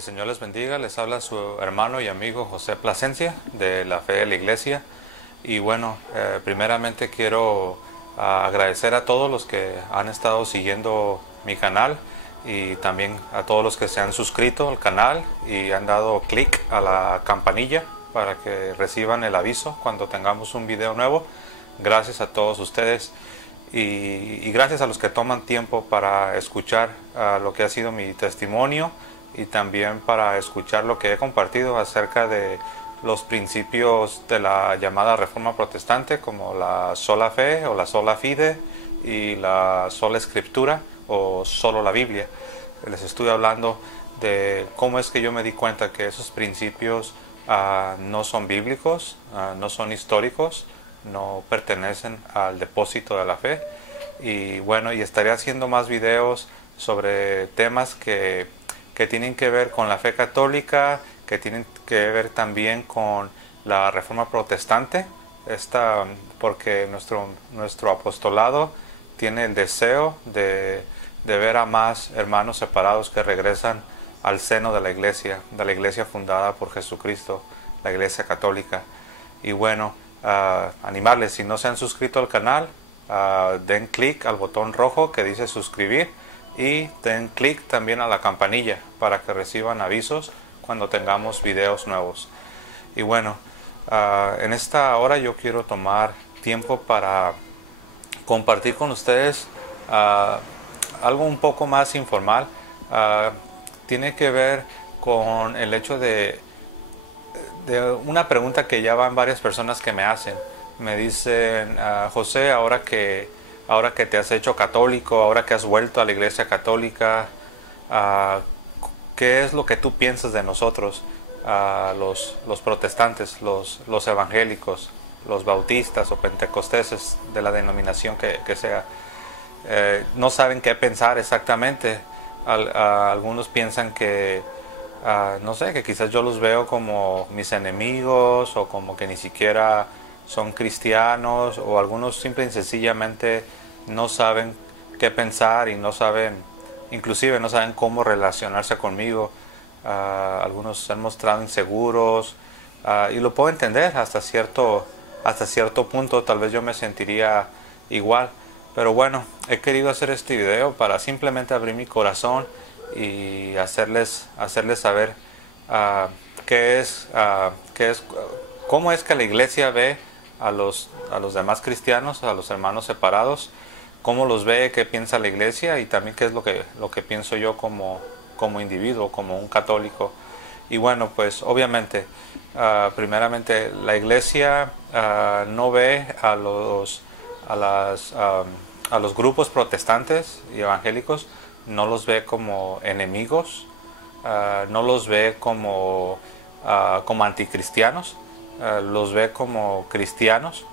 El Señor les bendiga, les habla su hermano y amigo José Plasencia de la Fe de la Iglesia. Y bueno, primeramente quiero agradecer a todos los que han estado siguiendo mi canal y también a todos los que se han suscrito al canal y han dado clic a la campanilla para que reciban el aviso cuando tengamos un video nuevo. Gracias a todos ustedes y gracias a los que toman tiempo para escuchar lo que ha sido mi testimonio y también para escuchar lo que he compartido acerca de los principios de la llamada Reforma Protestante, como la sola fe o la sola fide y la sola escritura o solo la Biblia. Les estuve hablando de cómo es que yo me di cuenta que esos principios no son bíblicos, no son históricos, no pertenecen al depósito de la fe. Y bueno, y estaré haciendo más videos sobre temas que tienen que ver con la fe católica, que tienen que ver también con la Reforma Protestante, porque nuestro apostolado tiene el deseo de ver a más hermanos separados que regresan al seno de la iglesia fundada por Jesucristo, la Iglesia Católica. Y bueno, animarles, si no se han suscrito al canal, den clic al botón rojo que dice suscribir y den clic también a la campanilla para que reciban avisos cuando tengamos videos nuevos. Y bueno, en esta hora yo quiero tomar tiempo para compartir con ustedes algo un poco más informal. Tiene que ver con el hecho de una pregunta que ya van varias personas que me hacen. Me dicen, José, ahora que te has hecho católico, ahora que has vuelto a la Iglesia Católica, ¿qué es lo que tú piensas de nosotros, los protestantes, los evangélicos, los bautistas o pentecosteses, de la denominación que sea? No saben qué pensar exactamente. Algunos piensan que, no sé, que quizás yo los veo como mis enemigos o como que ni siquiera son cristianos, o algunos simple y sencillamente no saben qué pensar y no saben, inclusive no saben cómo relacionarse conmigo. Algunos se han mostrado inseguros, y lo puedo entender hasta cierto punto. Tal vez yo me sentiría igual, pero bueno, he querido hacer este video para simplemente abrir mi corazón y hacerles saber cómo es que la iglesia ve a los demás cristianos, a los hermanos separados, cómo los ve, qué piensa la iglesia y también qué es lo que pienso yo como individuo, como un católico. Y bueno, pues obviamente, primeramente, la iglesia no ve a los grupos protestantes y evangélicos, no los ve como enemigos, no los ve como anticristianos, los ve como cristianos.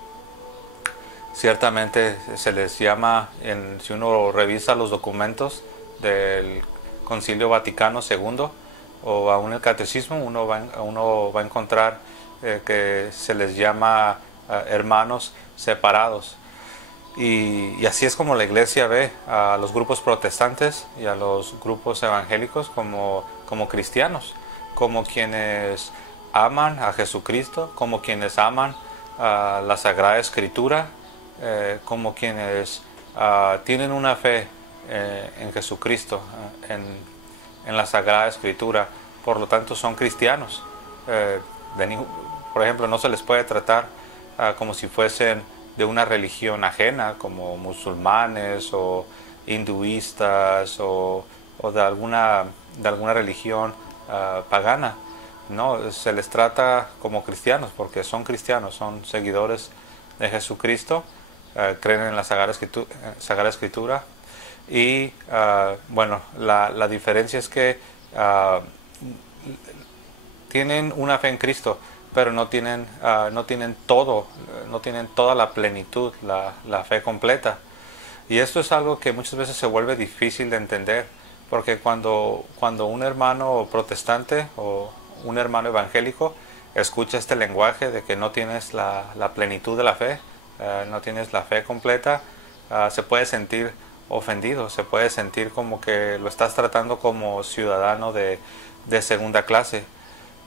Ciertamente se les llama, si uno revisa los documentos del Concilio Vaticano II o aún el Catecismo, uno va a encontrar que se les llama hermanos separados. Y así es como la iglesia ve a los grupos protestantes y a los grupos evangélicos como cristianos, como quienes aman a Jesucristo, como quienes aman la Sagrada Escritura, como quienes tienen una fe en Jesucristo, en la Sagrada Escritura. Por lo tanto son cristianos. Por ejemplo, no se les puede tratar como si fuesen de una religión ajena, como musulmanes o hinduistas o de alguna religión pagana. No, se les trata como cristianos porque son cristianos, son seguidores de Jesucristo, creen en la Sagrada Escritura. Y bueno, la diferencia es que tienen una fe en Cristo, pero no tienen toda la plenitud, la fe completa. Y esto es algo que muchas veces se vuelve difícil de entender, porque cuando un hermano protestante o un hermano evangélico escucha este lenguaje de que no tienes la plenitud de la fe, no tienes la fe completa, se puede sentir ofendido, se puede sentir como que lo estás tratando como ciudadano de de segunda clase.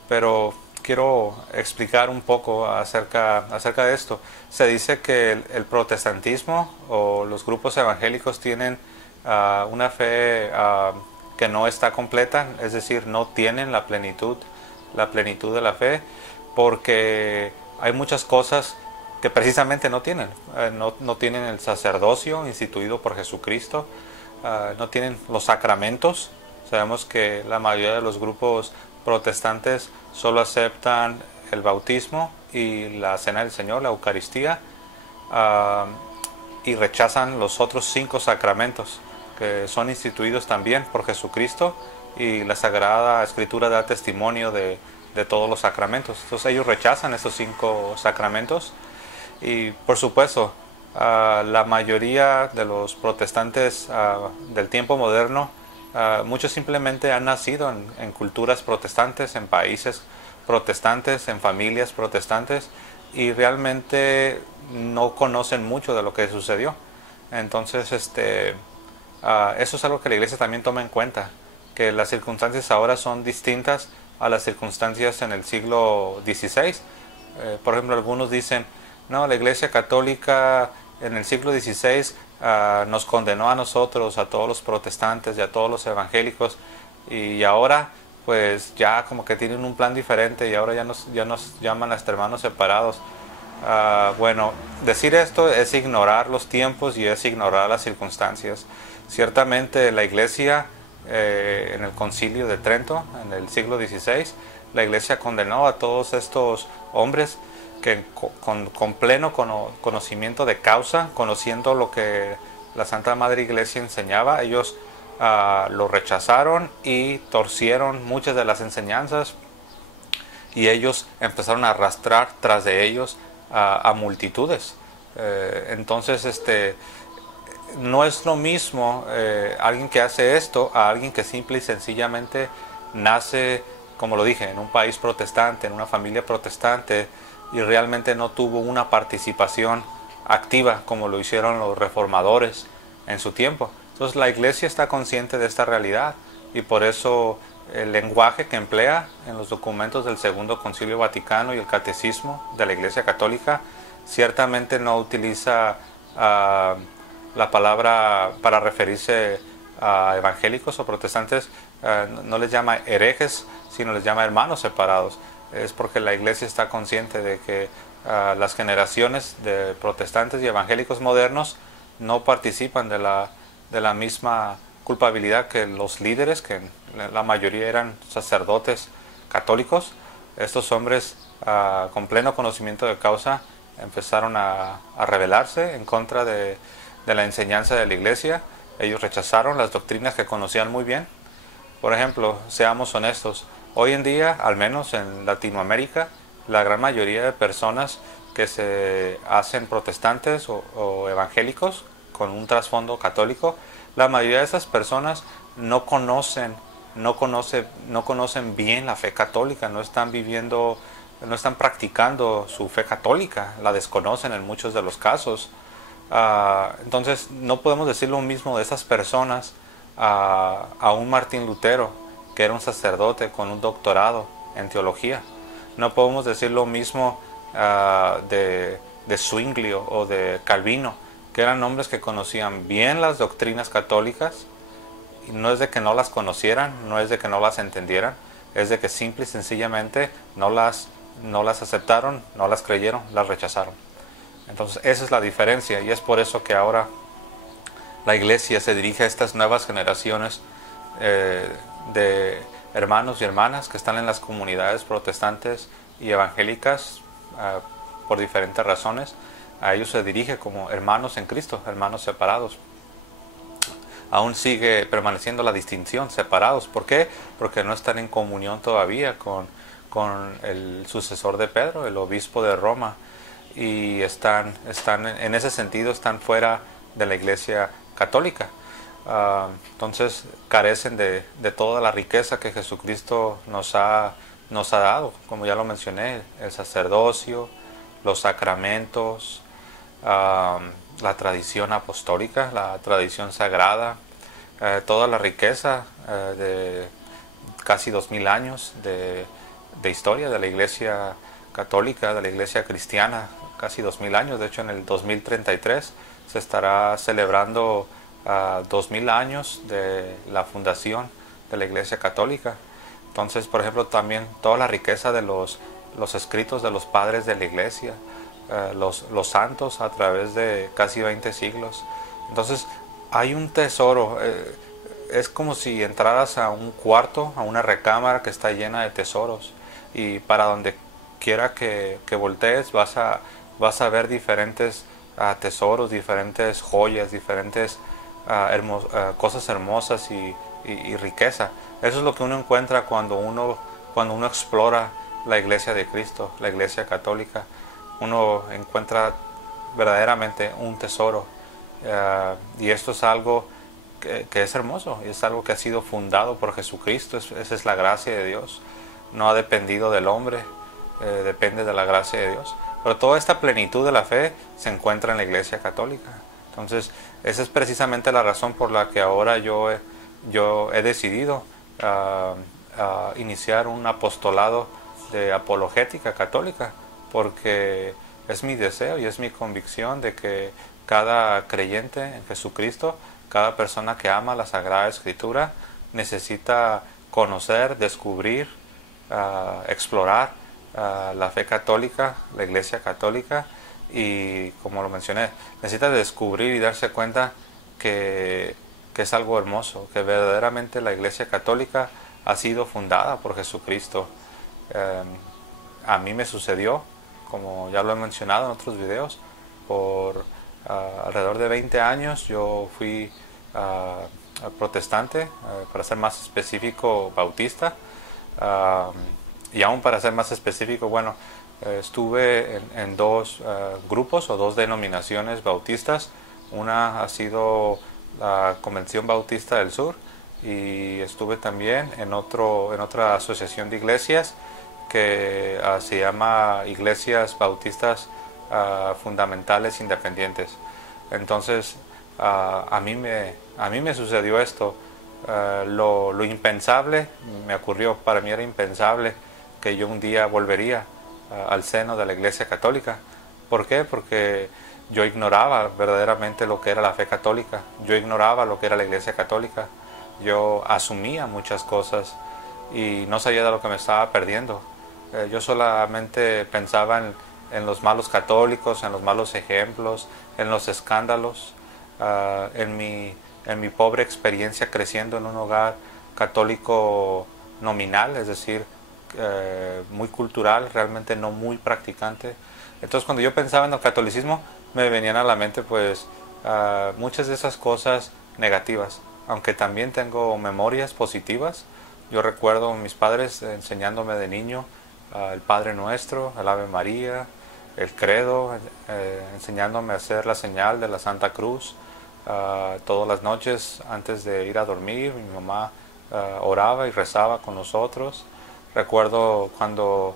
Pero quiero explicar un poco acerca de esto. Se dice que el protestantismo o los grupos evangélicos tienen una fe que no está completa, es decir, no tienen la plenitud de la fe, porque hay muchas cosas que precisamente no tienen. No tienen el sacerdocio instituido por Jesucristo, no tienen los sacramentos. Sabemos que la mayoría de los grupos protestantes solo aceptan el bautismo y la cena del Señor, la Eucaristía, y rechazan los otros 5 sacramentos que son instituidos también por Jesucristo, y la Sagrada Escritura da testimonio de todos los sacramentos. Entonces ellos rechazan estos 5 sacramentos, y por supuesto la mayoría de los protestantes del tiempo moderno, muchos simplemente han nacido en culturas protestantes, en países protestantes, en familias protestantes, y realmente no conocen mucho de lo que sucedió. Entonces eso es algo que la iglesia también toma en cuenta, que las circunstancias ahora son distintas a las circunstancias en el siglo XVI. Por ejemplo, algunos dicen, no, la iglesia católica en el siglo XVI nos condenó a nosotros, a todos los protestantes y a todos los evangélicos, y ahora pues ya como que tienen un plan diferente, y ahora ya nos llaman hasta hermanos separados. Bueno, decir esto es ignorar los tiempos y es ignorar las circunstancias. Ciertamente la iglesia en el concilio de Trento en el siglo XVI, la iglesia condenó a todos estos hombres que con pleno conocimiento de causa, conociendo lo que la Santa Madre Iglesia enseñaba, ellos lo rechazaron y torcieron muchas de las enseñanzas, y ellos empezaron a arrastrar tras de ellos a multitudes. Entonces no es lo mismo alguien que hace esto a alguien que simple y sencillamente nace, como lo dije, en un país protestante, en una familia protestante, y realmente no tuvo una participación activa como lo hicieron los reformadores en su tiempo. Entonces la iglesia está consciente de esta realidad, y por eso el lenguaje que emplea en los documentos del Segundo Concilio Vaticano y el Catecismo de la Iglesia Católica ciertamente no utiliza la palabra para referirse a evangélicos o protestantes, no les llama herejes, sino les llama hermanos separados. Es porque la iglesia está consciente de que las generaciones de protestantes y evangélicos modernos no participan de la misma culpabilidad que los líderes, que la mayoría eran sacerdotes católicos. Estos hombres con pleno conocimiento de causa empezaron a rebelarse en contra de la enseñanza de la iglesia. Ellos rechazaron las doctrinas que conocían muy bien. Por ejemplo, seamos honestos, hoy en día, al menos en Latinoamérica, la gran mayoría de personas que se hacen protestantes o evangélicos con un trasfondo católico, la mayoría de esas personas no conocen bien la fe católica, no están practicando su fe católica, la desconocen en muchos de los casos. Entonces no podemos decir lo mismo de esas personas a un Martín Lutero, que era un sacerdote con un doctorado en teología. No podemos decir lo mismo de Zwinglio o de Calvino, que eran hombres que conocían bien las doctrinas católicas, y no es de que no las conocieran, no es de que no las entendieran, es de que simple y sencillamente no las aceptaron, no las creyeron, las rechazaron. Entonces esa es la diferencia, y es por eso que ahora la iglesia se dirige a estas nuevas generaciones de hermanos y hermanas que están en las comunidades protestantes y evangélicas por diferentes razones. A ellos se dirige como hermanos en Cristo, hermanos separados. Aún sigue permaneciendo la distinción, separados. ¿Por qué? Porque no están en comunión todavía con el sucesor de Pedro, el obispo de Roma, y están en ese sentido están fuera de la iglesia católica. Entonces carecen de toda la riqueza que Jesucristo nos ha dado, como ya lo mencioné, el sacerdocio, los sacramentos, la tradición apostólica, la tradición sagrada, toda la riqueza casi 2000 años de historia de la Iglesia Católica, de la Iglesia Cristiana, casi 2000 años. De hecho, en el 2033 se estará celebrando 2000 años de la fundación de la Iglesia Católica. Entonces, por ejemplo, también toda la riqueza de los escritos de los padres de la Iglesia, los santos a través de casi 20 siglos. Entonces, hay un tesoro. Es como si entraras a un cuarto, a una recámara que está llena de tesoros, y para donde quiera que voltees vas a ver diferentes tesoros, diferentes joyas, diferentes cosas hermosas y riqueza. Eso es lo que uno encuentra cuando uno explora la Iglesia de Cristo, la Iglesia Católica. Uno encuentra verdaderamente un tesoro, y esto es algo que es hermoso, y es algo que ha sido fundado por Jesucristo. Esa es la gracia de Dios. No ha dependido del hombre, depende de la gracia de Dios. Pero toda esta plenitud de la fe se encuentra en la Iglesia Católica. Entonces, esa es precisamente la razón por la que ahora yo he decidido iniciar un apostolado de apologética católica, porque es mi deseo y es mi convicción de que cada creyente en Jesucristo, cada persona que ama la Sagrada Escritura, necesita conocer, descubrir, explorar la fe católica, la Iglesia Católica, y como lo mencioné, necesita descubrir y darse cuenta que es algo hermoso, que verdaderamente la Iglesia Católica ha sido fundada por Jesucristo. A mí me sucedió, como ya lo he mencionado en otros videos, por alrededor de 20 años yo fui protestante, para ser más específico bautista, y aún para ser más específico, bueno, estuve en dos grupos o dos denominaciones bautistas. Una ha sido la Convención Bautista del Sur, y estuve también en otra asociación de iglesias que se llama Iglesias Bautistas Fundamentales Independientes. Entonces, a mí me sucedió esto. Lo impensable me ocurrió. Para mí era impensable que yo un día volvería al seno de la Iglesia Católica. ¿Por qué? Porque yo ignoraba verdaderamente lo que era la fe católica. Yo ignoraba lo que era la Iglesia Católica. Yo asumía muchas cosas y no sabía de lo que me estaba perdiendo. Yo solamente pensaba en los malos católicos, en los malos ejemplos, en los escándalos, en mi pobre experiencia creciendo en un hogar católico nominal, es decir, muy cultural, realmente no muy practicante. Entonces, cuando yo pensaba en el catolicismo, me venían a la mente pues muchas de esas cosas negativas, aunque también tengo memorias positivas. Yo recuerdo a mis padres enseñándome de niño el Padre Nuestro, el Ave María, el Credo, enseñándome a hacer la señal de la Santa Cruz. Todas las noches antes de ir a dormir, mi mamá oraba y rezaba con nosotros. Recuerdo cuando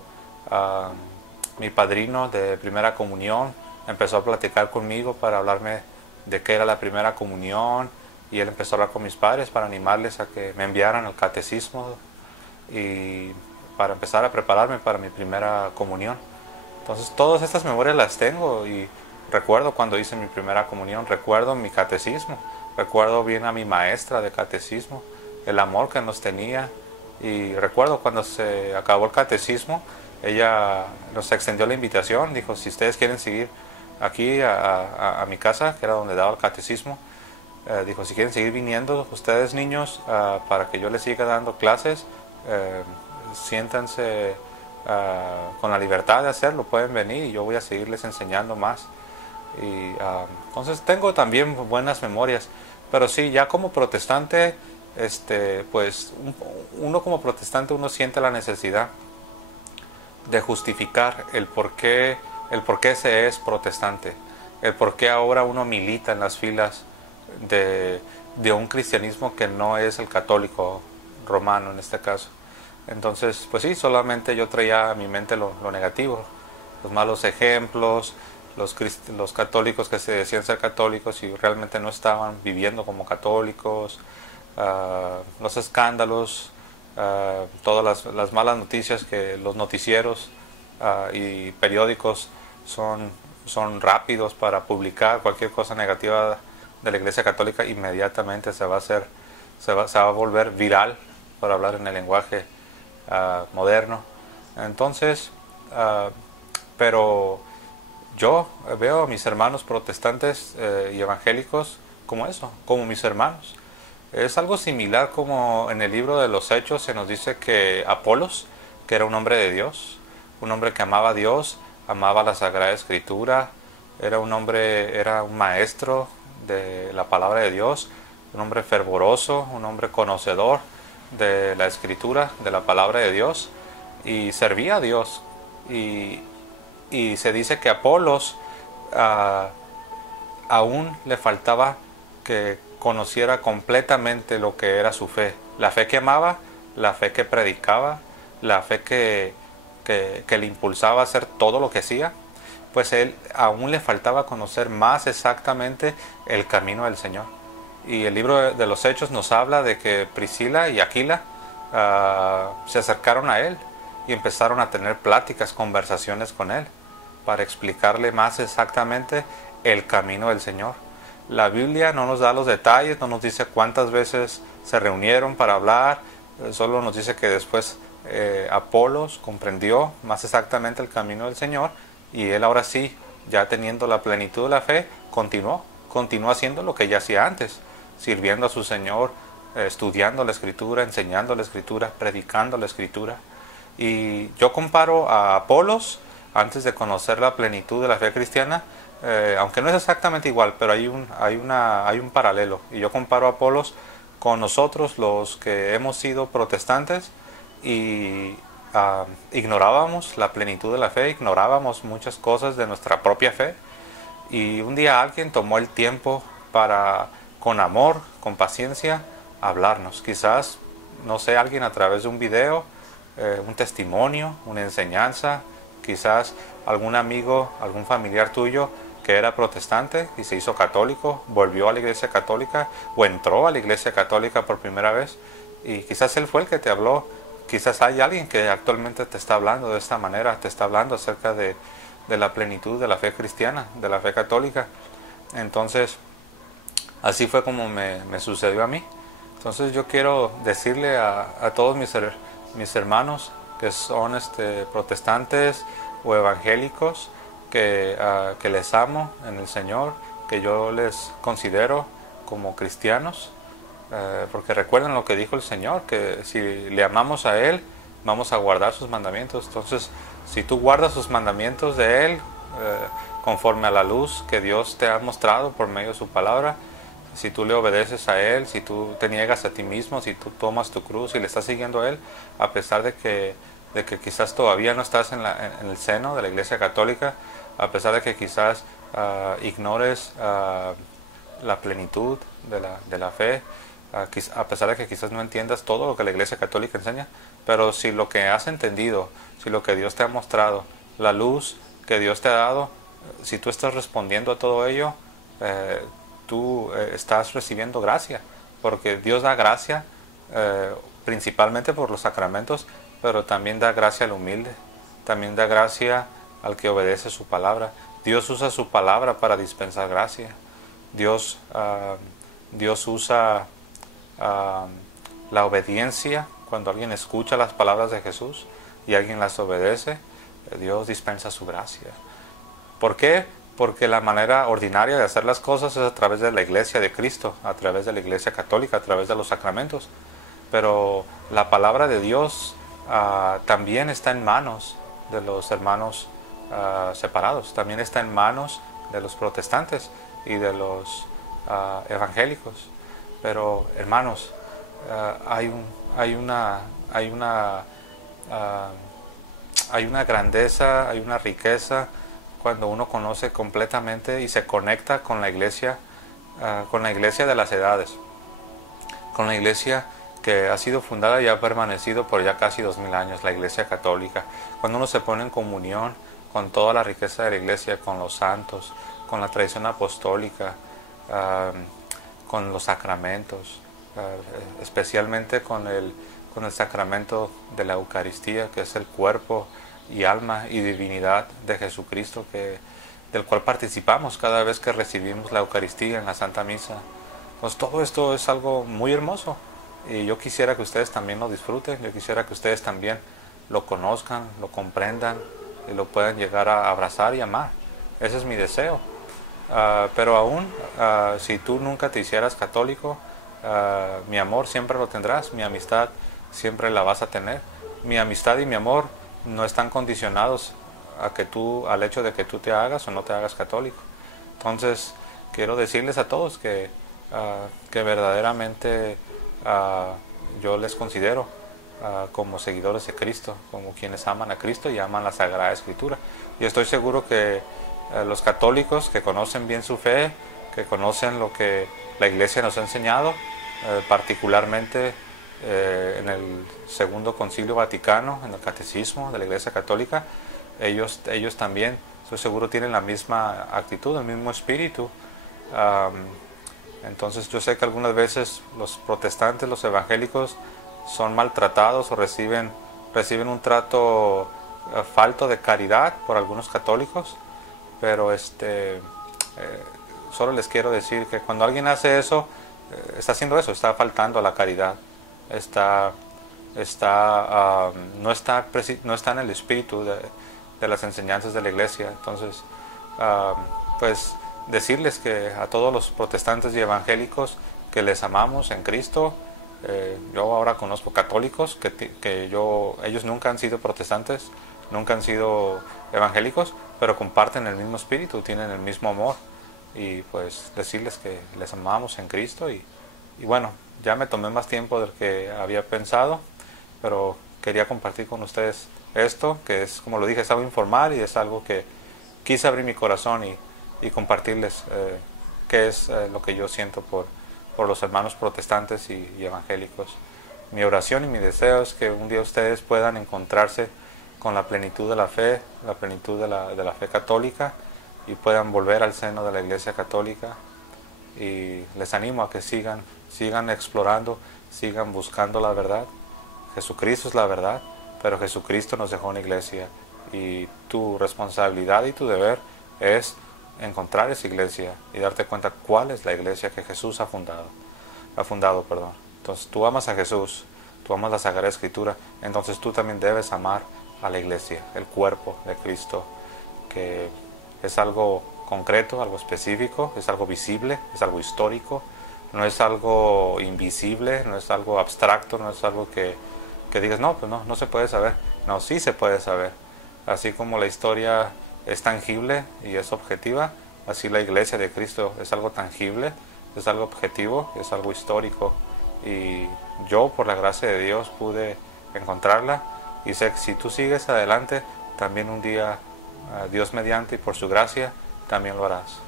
mi padrino de primera comunión empezó a platicar conmigo para hablarme de qué era la primera comunión, y él empezó a hablar con mis padres para animarles a que me enviaran al catecismo y para empezar a prepararme para mi primera comunión. Entonces, todas estas memorias las tengo, y recuerdo cuando hice mi primera comunión, recuerdo mi catecismo, recuerdo bien a mi maestra de catecismo, el amor que nos tenía, y recuerdo cuando se acabó el catecismo, ella nos extendió la invitación, dijo: si ustedes quieren seguir aquí a mi casa, que era donde daba el catecismo, dijo: si quieren seguir viniendo ustedes, niños, para que yo les siga dando clases, siéntanse con la libertad de hacerlo, pueden venir y yo voy a seguirles enseñando más. Y entonces tengo también buenas memorias. Pero sí, ya como protestante, pues uno como protestante, uno siente la necesidad de justificar el por qué se es protestante, el por qué ahora uno milita en las filas de un cristianismo que no es el católico romano en este caso. Entonces, pues sí, solamente yo traía a mi mente lo negativo, los malos ejemplos, los católicos que se decían ser católicos y realmente no estaban viviendo como católicos, los escándalos, todas las malas noticias que los noticieros y periódicos son rápidos para publicar cualquier cosa negativa de la Iglesia Católica, inmediatamente se va a volver viral, para hablar en el lenguaje moderno. Entonces, pero yo veo a mis hermanos protestantes y evangélicos como eso, como mis hermanos. Es algo similar como en el libro de los Hechos se nos dice que Apolos, que era un hombre de Dios, un hombre que amaba a Dios, amaba la Sagrada Escritura, era un maestro de la palabra de Dios, un hombre fervoroso, un hombre conocedor de la Escritura, de la palabra de Dios, y servía a Dios. Y se dice que Apolos aún le faltaba que conociera completamente lo que era su fe, la fe que amaba, la fe que predicaba, la fe que le impulsaba a hacer todo lo que hacía. Pues él aún le faltaba conocer más exactamente el camino del Señor. Y el libro de los Hechos nos habla de que Priscila y Aquila se acercaron a él y empezaron a tener pláticas, conversaciones con él, para explicarle más exactamente el camino del Señor. La Biblia no nos da los detalles, no nos dice cuántas veces se reunieron para hablar, solo nos dice que después Apolos comprendió más exactamente el camino del Señor, y él ahora sí, ya teniendo la plenitud de la fe, continuó haciendo lo que ya hacía antes, sirviendo a su Señor, estudiando la Escritura, enseñando la Escritura, predicando la Escritura. Y yo comparo a Apolos, antes de conocer la plenitud de la fe cristiana, aunque no es exactamente igual, pero hay un paralelo. Y yo comparo a Apolos con nosotros, los que hemos sido protestantes y ignorábamos la plenitud de la fe, ignorábamos muchas cosas de nuestra propia fe. Y un día alguien tomó el tiempo para, con amor, con paciencia, hablarnos. Quizás, no sé, alguien a través de un video, un testimonio, una enseñanza, quizás algún amigo, algún familiar tuyo que era protestante y se hizo católico, volvió a la Iglesia Católica o entró a la Iglesia Católica por primera vez, y quizás él fue el que te habló. Quizás hay alguien que actualmente te está hablando de esta manera, te está hablando acerca de la plenitud de la fe cristiana, de la fe católica. Entonces, así fue como me sucedió a mí. Entonces yo quiero decirle a todos mis hermanos que son protestantes o evangélicos, que les amo en el Señor, que yo les considero como cristianos, porque recuerden lo que dijo el Señor, que si le amamos a Él, vamos a guardar sus mandamientos. Entonces, si tú guardas sus mandamientos de Él, conforme a la luz que Dios te ha mostrado por medio de su palabra, si tú le obedeces a Él, si tú te niegas a ti mismo, si tú tomas tu cruz y le estás siguiendo a Él, a pesar de que quizás todavía no estás en el seno de la Iglesia Católica, a pesar de que quizás ignores la plenitud de la fe, a pesar de que quizás no entiendas todo lo que la Iglesia Católica enseña, pero si lo que has entendido, si lo que Dios te ha mostrado, la luz que Dios te ha dado, si tú estás respondiendo a todo ello, tú estás recibiendo gracia, porque Dios da gracia principalmente por los sacramentos, pero también da gracia al humilde, también da gracia al que obedece su palabra. Dios usa su palabra para dispensar gracia. Dios usa la obediencia. Cuando alguien escucha las palabras de Jesús y alguien las obedece, Dios dispensa su gracia. ¿Por qué? Porque la manera ordinaria de hacer las cosas es a través de la Iglesia de Cristo, a través de la Iglesia Católica, a través de los sacramentos. Pero la palabra de Dios también está en manos de los hermanos separados, también está en manos de los protestantes y de los evangélicos. Pero hermanos, hay una grandeza, hay una riqueza cuando uno conoce completamente y se conecta con la iglesia de las edades, con la iglesia que ha sido fundada y ha permanecido por ya casi 2000 años, la Iglesia Católica. Cuando uno se pone en comunión con toda la riqueza de la iglesia, con los santos, con la tradición apostólica, con los sacramentos, especialmente con con el sacramento de la Eucaristía, que es el cuerpo y alma y divinidad de Jesucristo, del cual participamos cada vez que recibimos la Eucaristía en la Santa Misa. Pues todo esto es algo muy hermoso y yo quisiera que ustedes también lo disfruten, yo quisiera que ustedes también lo conozcan, lo comprendan y lo puedan llegar a abrazar y amar. Ese es mi deseo. Pero aún, si tú nunca te hicieras católico, mi amor siempre lo tendrás, mi amistad siempre la vas a tener. Mi amistad y mi amor no están condicionados al hecho de que tú te hagas o no te hagas católico. Entonces, quiero decirles a todos que verdaderamente yo les considero como seguidores de Cristo, como quienes aman a Cristo y aman la Sagrada Escritura. Y estoy seguro que los católicos que conocen bien su fe, que conocen lo que la Iglesia nos ha enseñado, particularmente en el Segundo Concilio Vaticano, en el Catecismo de la Iglesia Católica, ellos también, estoy seguro, tienen la misma actitud, el mismo espíritu. Entonces yo sé que algunas veces los protestantes, los evangélicos, son maltratados o reciben un trato falto de caridad por algunos católicos, pero solo les quiero decir que cuando alguien hace eso, está haciendo eso, está faltando a la caridad, no está en el espíritu de las enseñanzas de la Iglesia. Entonces, pues decirles que a todos los protestantes y evangélicos que les amamos en Cristo. Yo ahora conozco católicos ellos nunca han sido protestantes, nunca han sido evangélicos, pero comparten el mismo espíritu, tienen el mismo amor, y pues decirles que les amamos en Cristo. Y bueno, ya me tomé más tiempo del que había pensado, pero quería compartir con ustedes esto, que es, como lo dije, es algo informal y es algo que quise abrir mi corazón y compartirles qué es lo que yo siento por los hermanos protestantes y evangélicos. Mi oración y mi deseo es que un día ustedes puedan encontrarse con la plenitud de la fe, la plenitud de la fe católica, y puedan volver al seno de la Iglesia Católica. Y les animo a que sigan explorando, sigan buscando la verdad. Jesucristo es la verdad, pero Jesucristo nos dejó una iglesia, y tu responsabilidad y tu deber es encontrar esa iglesia y darte cuenta cuál es la iglesia que Jesús ha fundado. Entonces tú amas a Jesús, tú amas la Sagrada Escritura, entonces tú también debes amar a la iglesia, el cuerpo de Cristo, que es algo concreto, algo específico, es algo visible, es algo histórico, no es algo invisible, no es algo abstracto, no es algo que digas, no, pues no se puede saber. No, sí se puede saber. Así como la historia es tangible y es objetiva, así la iglesia de Cristo es algo tangible, es algo objetivo, es algo histórico. Y yo, por la gracia de Dios, pude encontrarla, y sé que si tú sigues adelante, también un día, Dios mediante y por su gracia, también lo harás.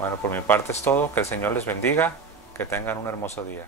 Bueno, por mi parte es todo. Que el Señor les bendiga, que tengan un hermoso día.